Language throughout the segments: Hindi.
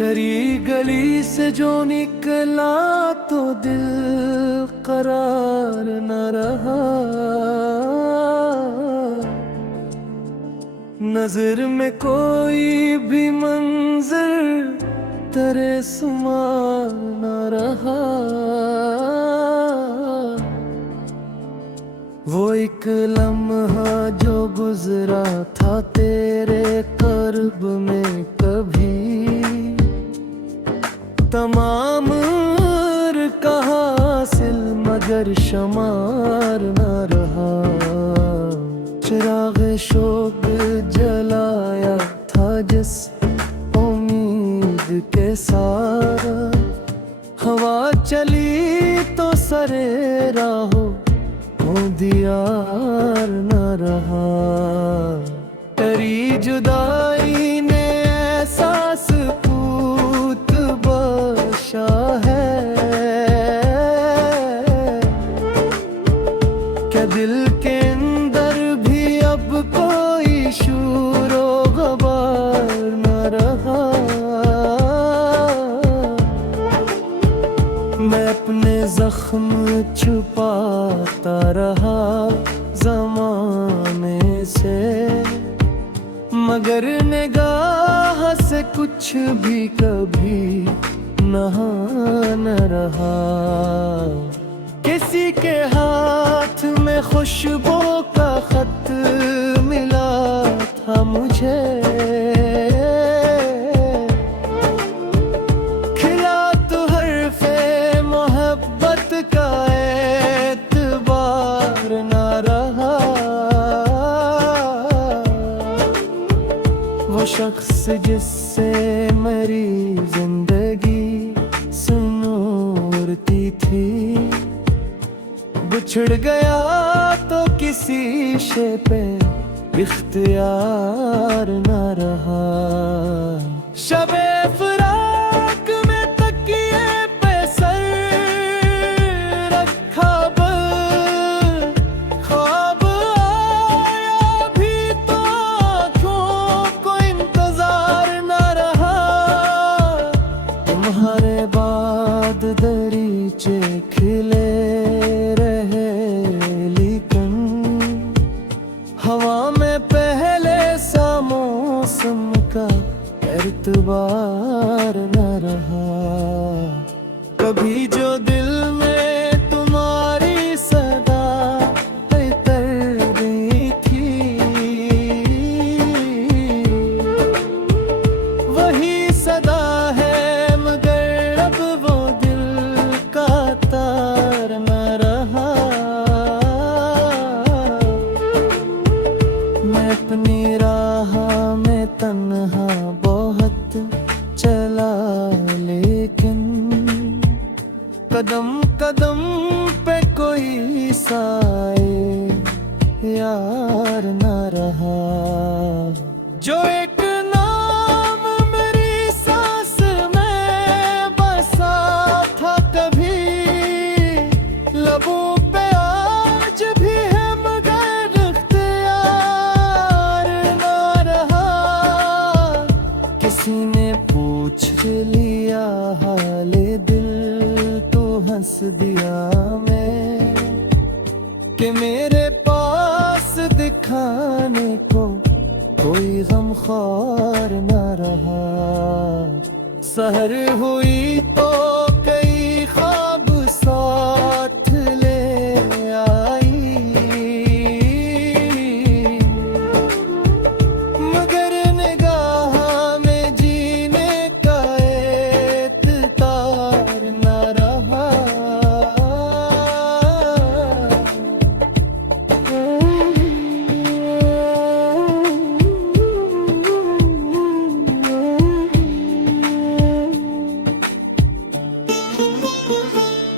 तेरी गली से जो निकला तो दिल करार न रहा। नजर में कोई भी मंजर तेरे समान न रहा। वो एक लम्हा जो गुजरा था तेरे कर्ब में कभी तमाम उम्र का हासिल मगर शुमार न रहा। चिराग़ शौक़ जलाया था जिस उम्मीद के साथ, हवा चली तो सरे राहों दियार न रहा। तेरी जुदाई ने एहसास पूत बख्शा है क्या दिल के अंदर भी अब कोई शूरो गबार न रहा। मैं अपने जख्म छुपाता रहा ज़माने से, मगर निगाह से कुछ भी कभी नहा न रहा। किसी के हाथ में खुशबू का खत मिला था मुझे, का एतबार न रहा। वो शख्स जिससे मेरी जिंदगी सुनूरती थी, बिछड़ गया तो किसी शे पे इख्तियार न रहा। शबे फराक में तकिए पे सर ख्वाब आया भी तो आँखों को इंतजार न रहा। तुम्हारे बाद दरीचे खिले रहे लेकिन हवा में पहले सा मौसम का एतबार न रहा। कभी जो दिल में तुम्हारी सदा कर गई थी, वही सदा है मगर अब वो दिल का तार न रहा। मैं अपनी राह में तन्हा बहुत चला लेकिन कदम कदम पे कोई साए यार न रहा। जो एक नाम मेरी सांस में बसा था कभी, लबों पे आज भी है मगर इख्तियार न रहा। किसी ने पूछ लिया हाले दिल तो हंस दिया मैं कि मेरे पास दिखाने को कोई गमख्वार न रहा। सहर हुई तो कई ख्वाब साथ ले आई, मगर निगाह में जीने का एतबार न रहा।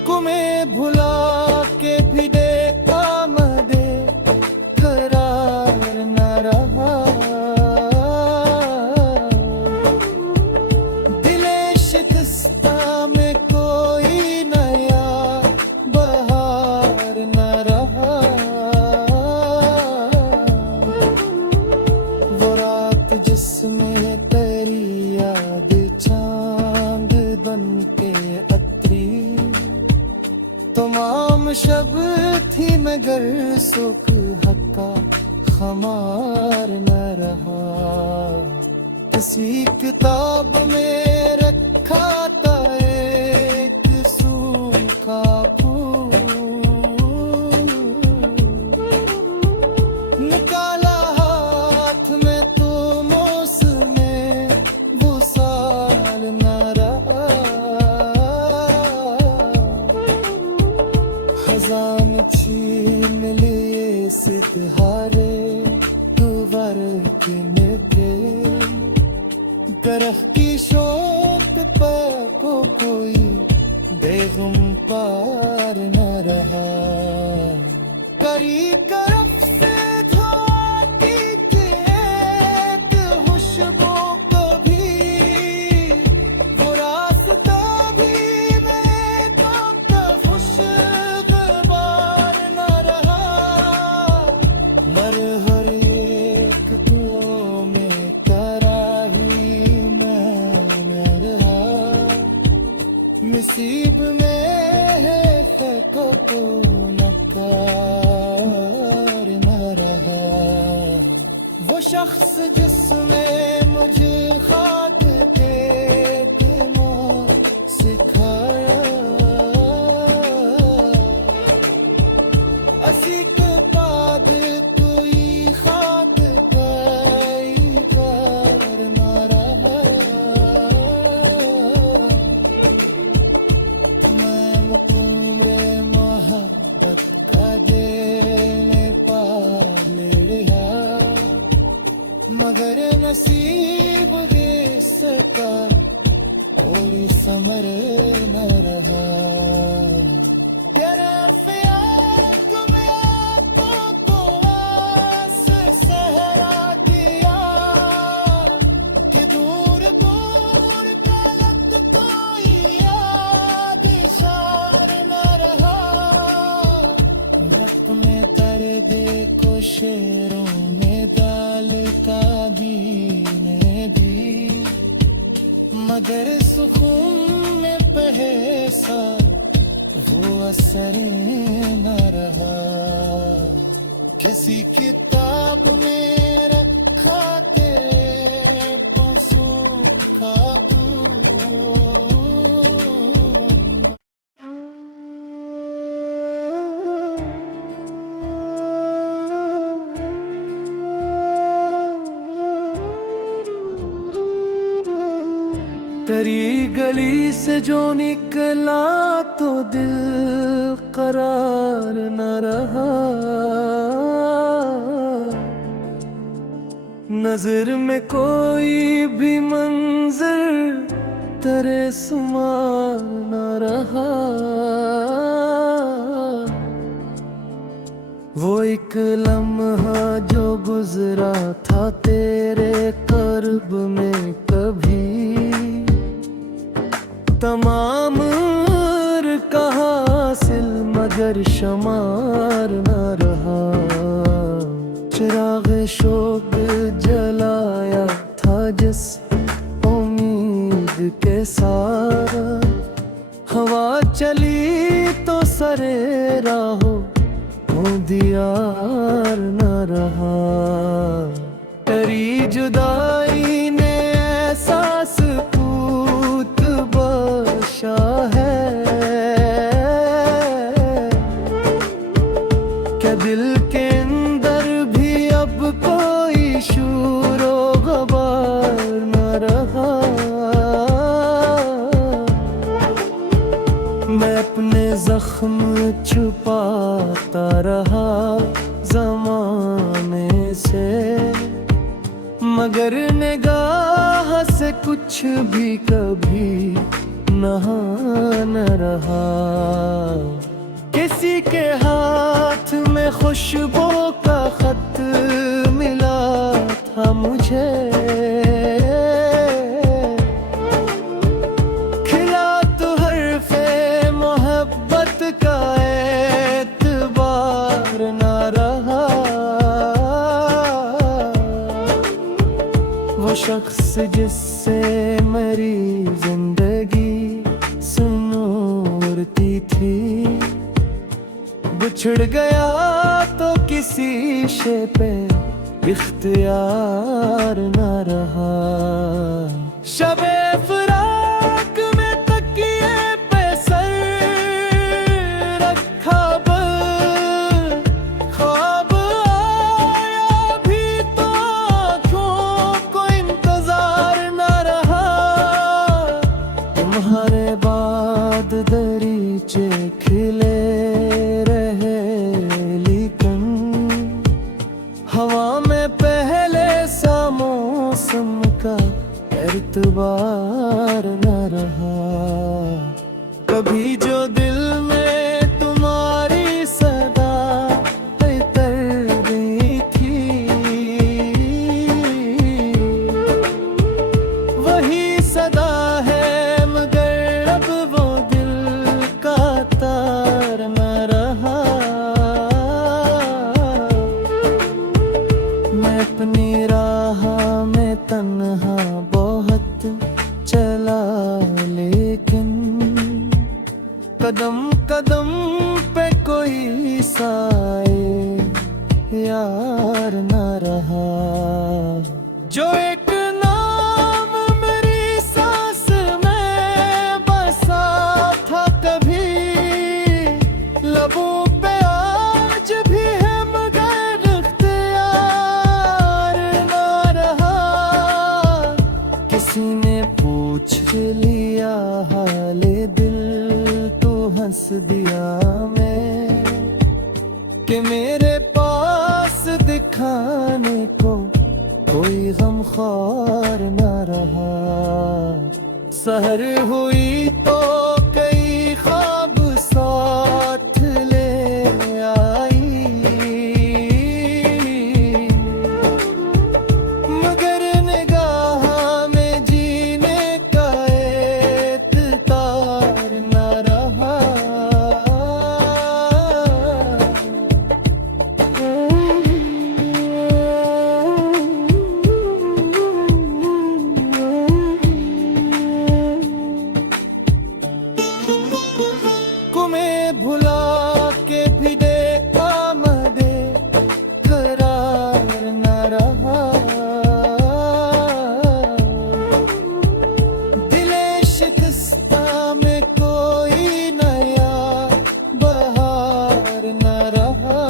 तुम्हें भुला के भी देखा मदे करार न रहा। दिले शिकस्ता में कोई नया बहार न रहा। वो रात जिसमें तेरी याद चाँद शब थी मगर सुख हक्का हमार न रहा। किसी किताब में रखा था एक सूखा फूल, निकाला हाथ में तो मौसमे वो साल न रहा। खजान छीन लिए सितारे वर्क में थे, दरख्त की शोक पर को कोई बेगम पार न रहा। करी तरफ से धोती थी एक खुशबू कभी, वो रास्ता भी मेरे को खुशगवार न रहा। मर हर एक दुआ में कराही मैंने रहा। नसीब में है को नकार न रहा। वो शख्स जिसमें मुझे खाक के सिखाया, असी के बाद कोई खाक पाई पार न रहा। मैं उम्र मोहब्बत का दिल पार ले लिया, मगर नसीब दे सका और समर न रहा। में दर्द को शेरों में डाल का दीने दी, मगर सुकून में पहसा वो असर न रहा। किसी किताब में रखा तेरे पसों का तेरी गली से जो निकला तो दिल करार न रहा। नजर में कोई भी मंजर तेरे समान न रहा। वो एक लम्हा जो गुजरा था तेरे कर्ब में कभी, तमाम उम्र का हासिल मगर शुमार न रहा। चिराग शोक जलाया था जिस उम्मीद के साथ, हवा चली तो सरे राहों दियार न रहा। तेरी जुदाई ने एहसास पूत बख्शा है, क्या दिल के अंदर भी अब कोई शूरो गबार न रहा। मैं अपने जख्म छुपाता रहा ज़माने से, मगर निगाह से कुछ भी कभी नहा न रहा। किसी के हाथ में खुशबू का खत मिला था मुझे, खिला तो हर्फ़े मोहब्बत का एतबार न रहा। वो शख्स जिससे मेरी जिंदगी सुनूरती थी, बिछड़ गया तो किसी शे पे इख्तियार न रहा। शबे फराक में तकिए पे सर रखा, ख्वाब आया भी तो आँखों को इंतजार न रहा। तुम्हारे बाद दरीचे खिले रहे, लेकिन हवा में पहले सा मौसम का एतबार न रहा। कभी जो दिल में तुम्हारी सदा तर गई थी, वही सदा है मगर अब वो दिल का तार न रहा। मैं अपनी राह में तन्हा बहुत चला, लेकिन कदम कदम पे कोई साए यार न रहा। जो एक नाम मेरी सांस में बसा था कभी, लबों पे आज भी है मगर इख्तियार न रहा। किसी ने पूछ लिया हाले दिल तो हंस दिया मैं, कि मेरे पास दिखाने को कोई गमख्वार न रहा। सहर हुई तो कई ख्वाब साथ ले आई, मगर निगाह में जीने का एतबार न रहा। तुम्हें भुला के भी देखा मदे करार न रहा। दिले शिकस्ता में कोई नया बहार न रहा।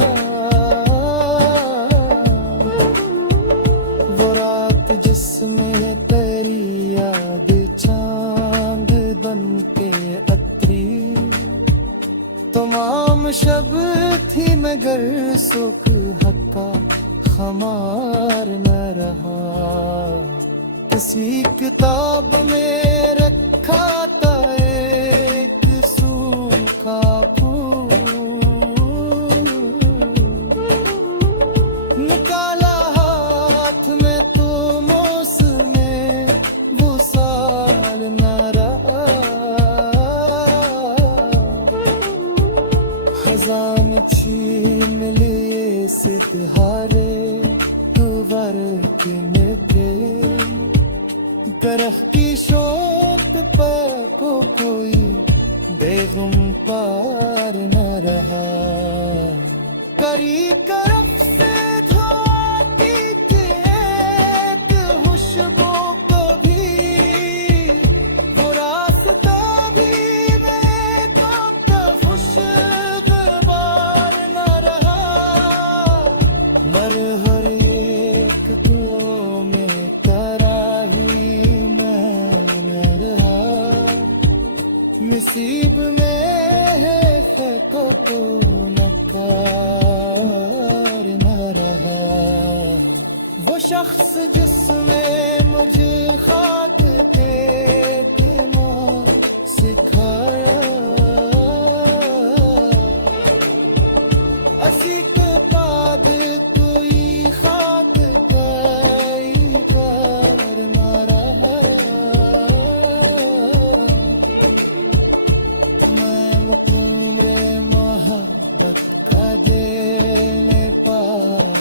वो रात जिसमें तेरी याद चांद बन के अतरी, तमाम शब थी मगर सुख हक्का खमार न रहा। किसी किताब में रखा था एक सूखा फूल, निकाला हाथ में तो मौसमे वो साल न रहा। खजान छीन लिए सितारे दुवर के मेरे, दरख्त की शोक पर को कोई बेगम पार न रहा। करी करफ से धोती थी एक खुशबू को भी, वो रास्ता भी मेरे को खुशगवार न रहा। मर हर एक दुआ में कराही मैं न रहा। नसीब में है को नकार न रहा। वो शख्स जिसमें मुझे खाक के दिमाग सिखाया, असी के बाद कोई खाक कई बार न रहा। मैं तुमरे मोहब्बत का दिल पा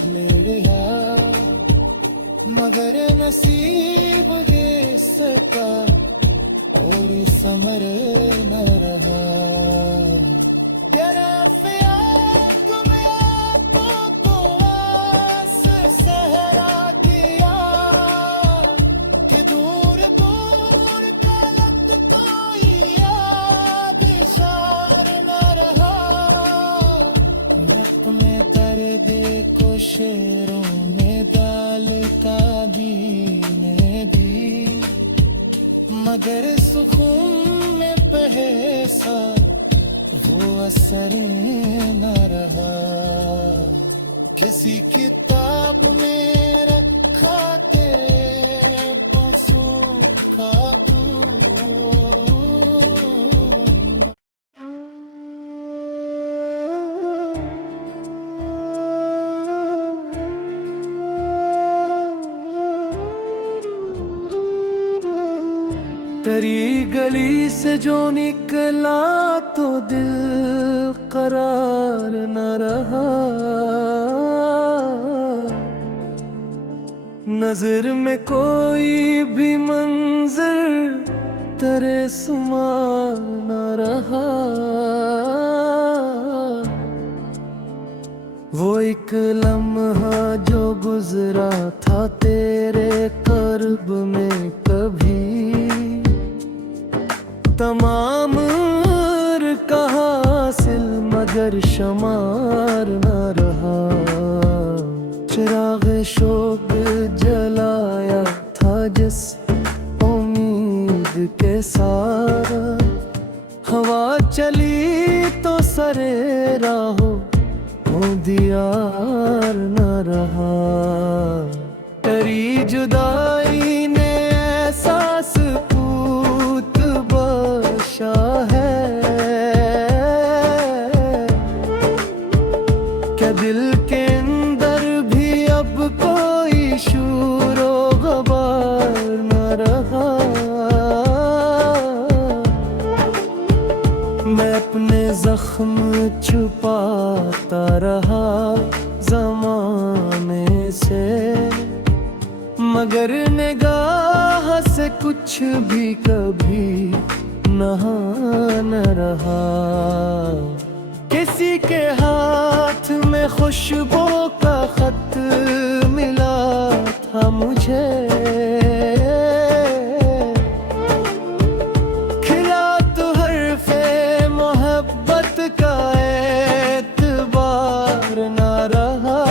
ले रहा, मगर नसीब ये सका और समर न रहा। गिरफ्तार शेरों में डाल का भी ने दी, मगर सुकून में पहसा वो असर न रहा। किसी किताब में रखा के बसों का तेरी गली से जो निकला तो दिल करार न रहा। नजर में कोई भी मंजर तेरे समान न रहा। वो एक लम्हा जो गुजरा था तेरे कर्ब में कभी, तमाम का हासिल मगर शुमार न रहा। चिराग शोक जलाया था जिस उम्मीद के साथ, हवा चली तो सरे राहों दियार न रहा। तेरी जुदाई ने एहसास पूत बख्शा है, क्या दिल के अंदर भी अब कोई शूरो गबार न रहा। मैं अपने जख्म छुपाता रहा ज़माने से, मगर निगाह से कुछ भी कभी नहा न रहा। किसी के हाथ में खुशबू का खत मिला था मुझे, खिला तो हर्फ़े मोहब्बत का एतबार न रहा।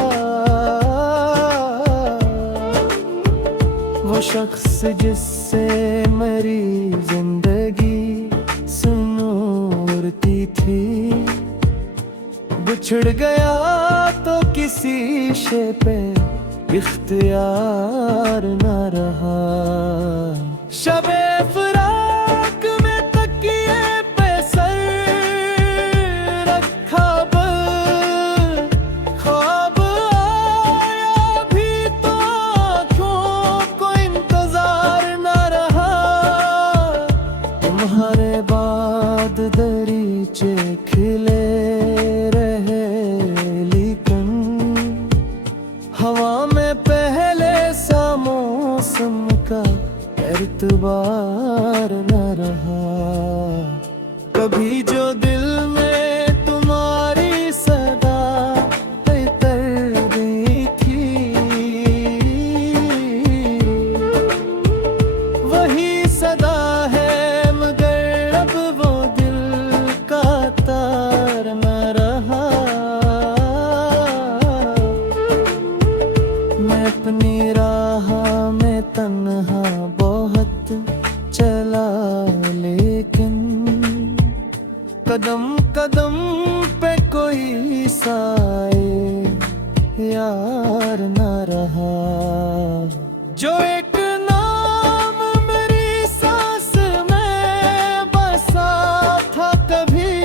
वो शख्स जिससे मेरी जिंदगी सुनूरती थी, बिछड़ गया तो किसी शे पे इख्तियार न रहा। शबे फराक में तकिए पे सर रखा, ख्वाब आया भी तो आँखों को इंतजार न रहा। तुम्हारे बाद दरीचे खिले रहे लेकिन हवा में पहले सा मौसम का एतबार न रहा। कभी जो दिल में तुम्हारी सदा तर गई थी, वही सदा है मगर अब वो दिल का तार न रहा। मैं अपनी राह में तन्हा बहुत चला, लेकिन कदम कदम पे कोई साए यार न रहा। जो एक नाम मेरी सांस में बसा था कभी,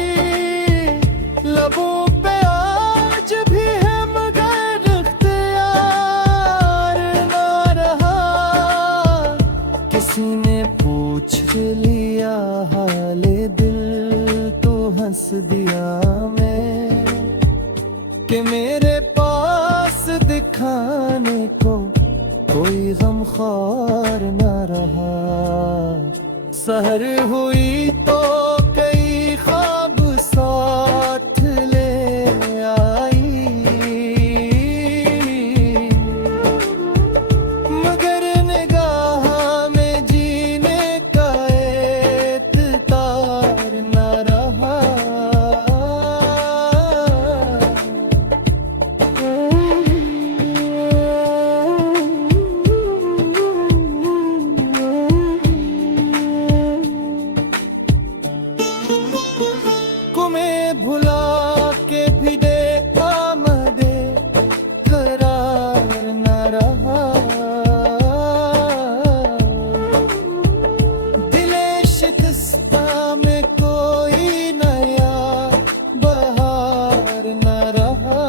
लबों पे आज भी है मगर इख्तियार न रहा। किसी ने पूछ लिया हाले दिल तो हंस दिया मैं, कि मेरे पास दिखाने को कोई गमख्वार न रहा। सहर हुई तो कई ख्वाब साथ ले आई, मगर निगाह में जीने का एतबार न रहा। भुला के भी दे आमदे करार न रहा। दिले शिकस्ता में कोई नया बहार न रहा।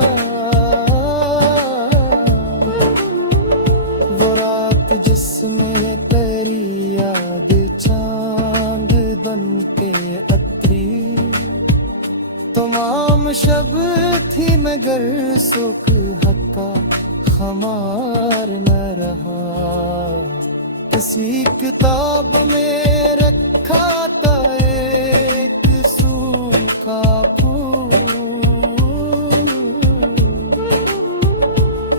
वो रात जिसमें तेरी याद चांद बन के अतरी, तमाम शब थी मगर सुख हक्का खमार न रहा। किसी किताब में रखा था एक सूखा फूल,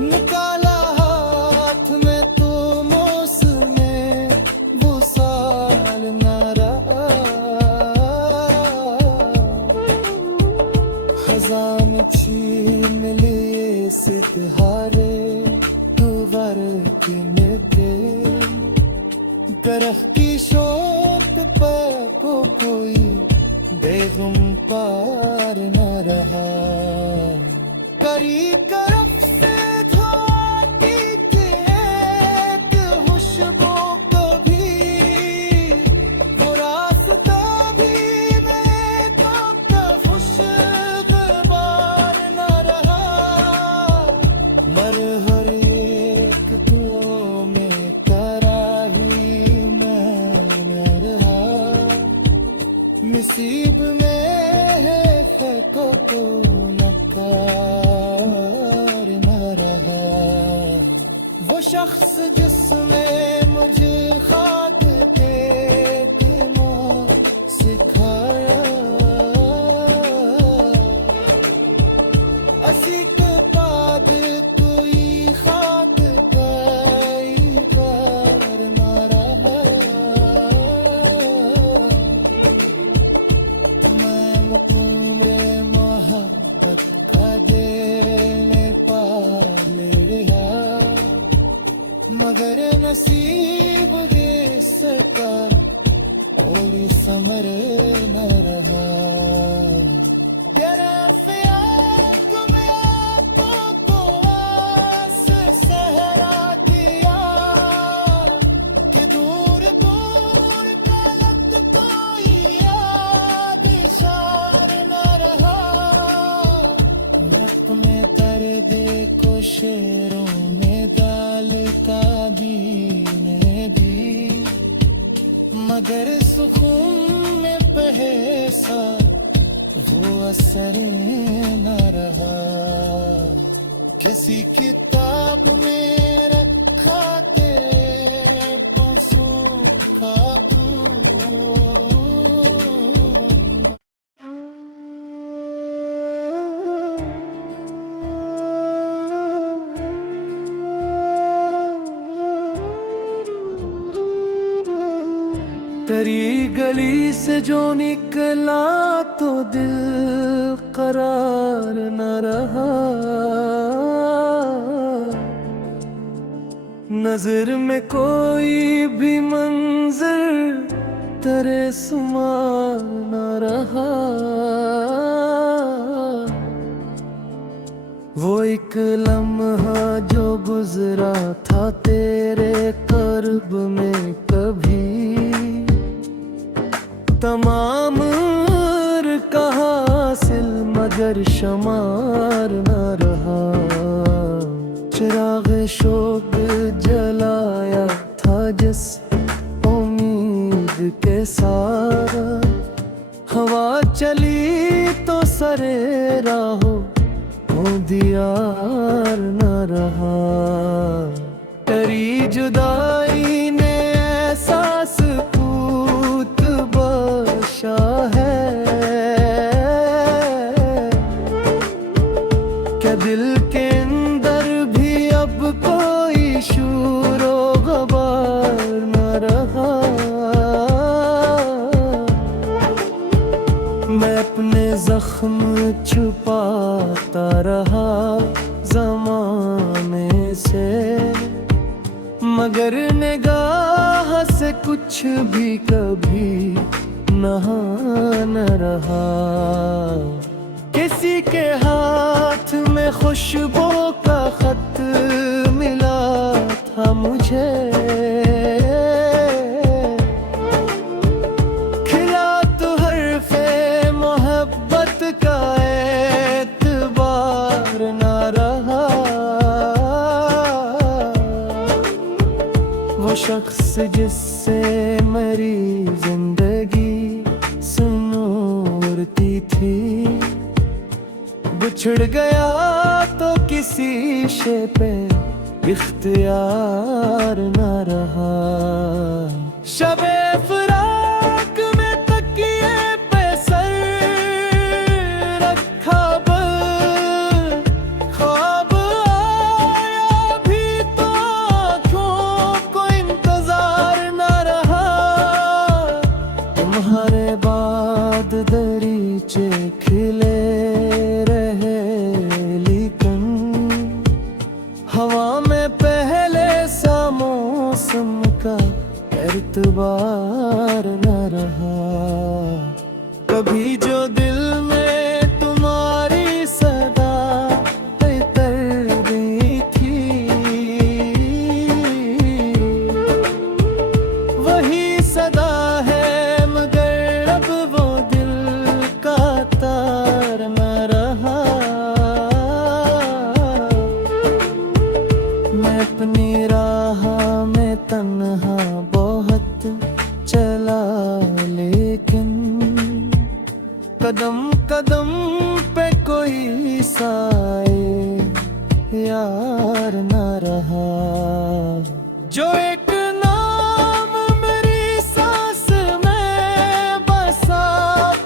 निकाला हाथ में तो मौसमे वो साल न रहा। खजान छीन लिए सितारे दुवर के मेरे, दरख्त की शोक पर को कोई बेगम पार न रहा। करी तरफ से धोती की एक खुशबू कभी, वो रास्ता भी में कब खुशगवार न रहा। मर हर एक दुआ में कराही न रहा। नसीब में है को नकार न रहा। वो शख्स जिसमें मुझे खाक देते सिखाया, असी के बाद कोई खाक कई बार न रहा। मैं मुकुम्रे मोहब्बत का दिल पा लिया, मगर नसीब दे सरकार और समर न रहा। तेरा प्यार तुम्हें आपको तो आस सहरा दिया, कि दूर दूर तलक कोई याद शार न रहा। मैं तुम्हें दर्द को शेरों में डाल का बीने दी, मगर सुकून में पहसा वो असर न रहा। किसी किताब में रखा तेरे बसों का फूल। तेरी गली से जो निकला तो दिल करार न रहा। नजर में कोई भी मंजर तेरे समान न रहा। वो एक लम्हा जो गुजरा था तेरे कर्ब में कभी, तमाम का हासिल मगर शमार न रहा। चिराग शोक जलाया था जिस उम्मीद के सारा, हवा चली तो सरे राहो दियार न रहा। तेरी जुदाई ने एहसास पूत बख्शा है, क्या दिल के अंदर भी अब कोई शूरो गबार न रहा। मैं अपने जख्म छुपाता रहा ज़माने से, मगर निगाह से कुछ भी कभी नहा न रहा। खुशबू का खत मिला था मुझे, खिला तो हर्फ़े मोहब्बत का एतबार न रहा। वो शख्स जिससे मेरी जिंदगी सुनूरती थी, बिछड़ गया तो किसी शे पे इख्तियार न रहा। शबे फराक में तकिए पे सर रखा, ख्वाब आया भी तो आँखों को इंतजार न रहा। तुम्हारे बाद दरीचे खिले हवा में पहले सा मौसम का एतबार न रहा। कभी जो दिल में तुम्हारी सदा तर गई थी, वही सदा है मगर अब वो दिल का तार न रहा। मैं अपनी राह में तन्हा बहुत चला, लेकिन कदम कदम पे कोई साए यार न रहा। जो एक नाम मेरी सांस में बसा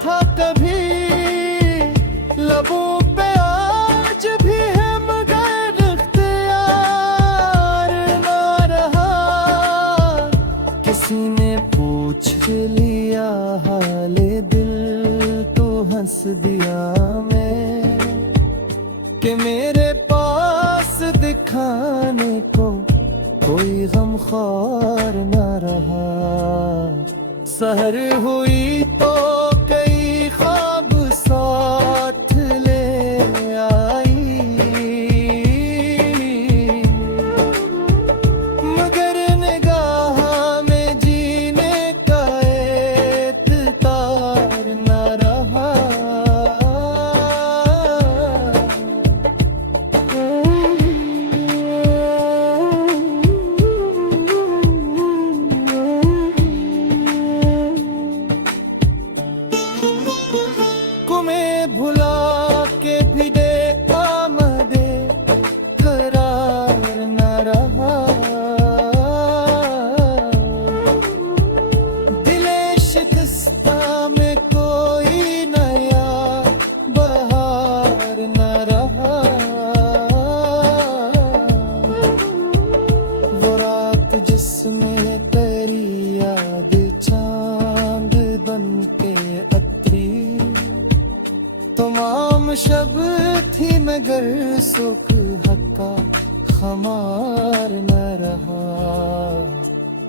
था कभी, लबों पे आज भी है मगर किसी ने पूछ लिया हाले दिल तो हंस दिया मैं, कि मेरे पास दिखाने को कोई गमख्वार न रहा। सहर हुई तो कई ख्वाब साथ ले आई, मगर निगाह में जीने का एतबार न रहा। तुम्हें भुला के भी दे आमदे करार न रहा। दिले शिकस्ता में कोई नया बहार न रहा। वो रात जिसमें तेरी याद चांद बन के अतरी, तमाम शब थी मगर सुख हक्का खमार न रहा।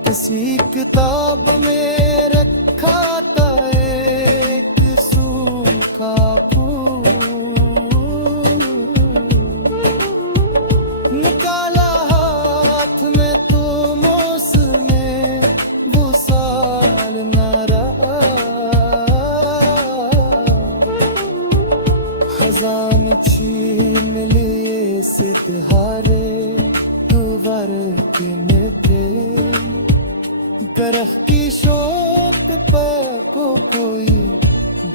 किसी किताब में रखा था एक सूखा फूल, निकाला हाथ में तो मौसमे वो साल न रहा। खजान छीन लिए सितारे तो वर्क में थे, दरख्त की शोक पर को कोई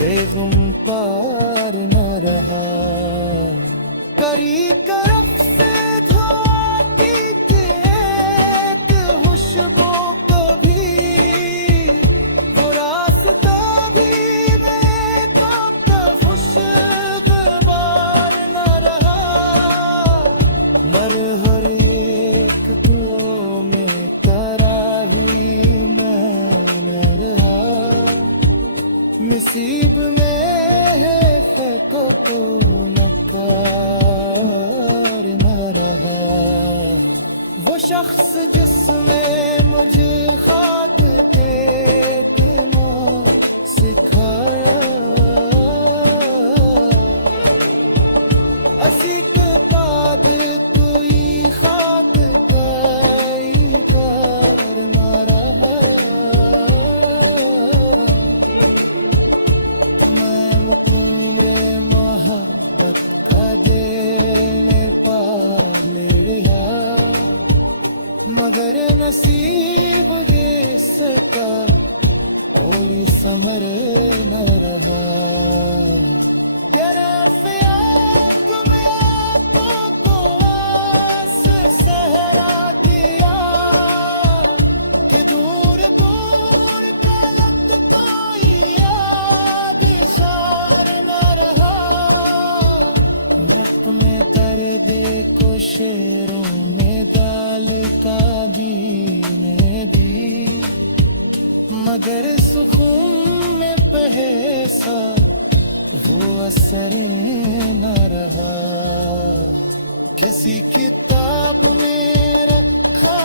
बेगम पार न रहा। करी करफ से धोती के एक खुशबू को भी, वो रास्ता भी में तो खुशगवार न रहा। मर हर एक दुआ में कराही न रहा। नसीब में है को नकार न रहा। वो शख्स जिसमें मुझे खाक देना सिखाया, असी के पास नसीब ये सका और समर न रहा। शेरों में दाल का बीने दी, मगर सुकून में पैसा वो असर न रहा। किसी किताब में रखा